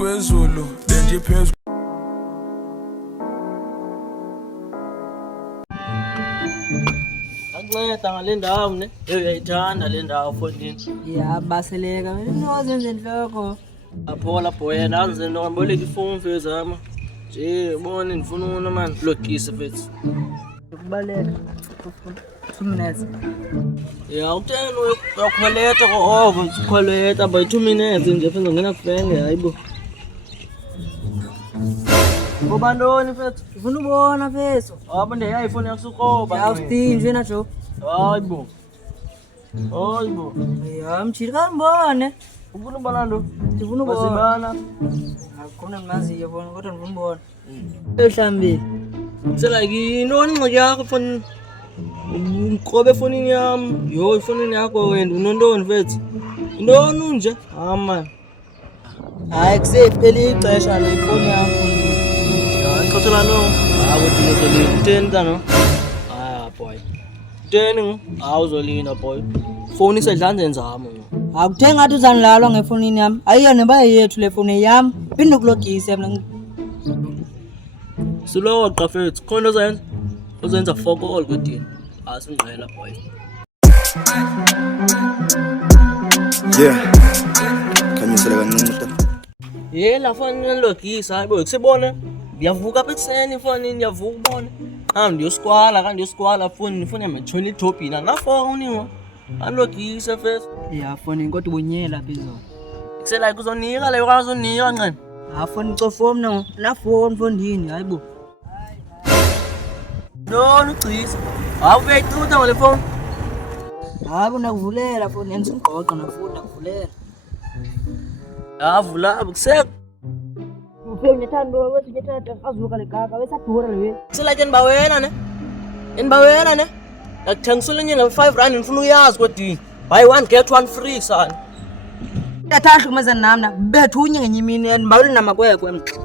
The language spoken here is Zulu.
kwezulu lenje phezu Akunceda ngale ndawo ne uyayithanda le ndawo mfondini. Ya baseleka nozenze inhloko. Aphola boy nazi into ngiboleka ifoni mfethu ama. Nje ubone ngifuna una man logise mfethu. Ukubaleka 2 minutes. Ya utena uyakhwaleta ko-over ukhwaleta by 2 minutes nje fenza ngena kufenge hayibo. Ngoba ntoni mfethu? Ufuna ubona mfethu. Abo ndeya ifoni yakusukoba. Ya ustinje na jo. Hayibo. Hayibo. Ya mchiri kanibone. Ufuna ubona ndo? Ndifuna ubona. Basibana. Akukho ndimaziyo bona kodwa ndifuna ubona. Ehlambile. Selake intoni ingxaki yakho foni? Ukrobe efonini yami. Yo efonini yakho wena unontoni mfethu? Intoni unje? Ah man. Hayi kusepheli ixesha le phone yakho. Xothola no. Awuthi 10 tano. Ah boy. 10 awuzolinda boy. Phone isedlandeni zami. Akuthenga ngathi uzanilalwa ngefonini yami. Ayiyo neba yethu le phone yami. Phinde ukulogisa mina. Sulo qafethu khona uzenza foko all kwedini. Asingqela boy. Yeah. Khanyisela kancinci. Yela phone nilogisa hayibo kusibona. Ngiyavuka apha ekuseni phone ngiyavuka ubona. Ndiyoskwala kanti ndiyoskwala phone nifuna metshoni itopina na phone ngo. Alogisa first. Ya phone kodwa ubunyela phezulu. Kusela kuzonika leyo kazonika ncane. Ha phone icofo mina na phone fondini hayibo. No ugcisa. Awuyayicutha ngale phone. Hayi nakuvulela phone yenza ingqoqo nafunda kuvulela. Avula abukusek. Ufike ngethando wethu ngethando azuka lekaka wesadura lewe. Kusela ke nibawena ne. Nibawena ne. Ngakuthengisela enye nge-R5 ngifuna uyazi kodini. Buy one get one free son. Yathahlukumeza nami na bethu unye ngenye imini nibawule namakwekwe.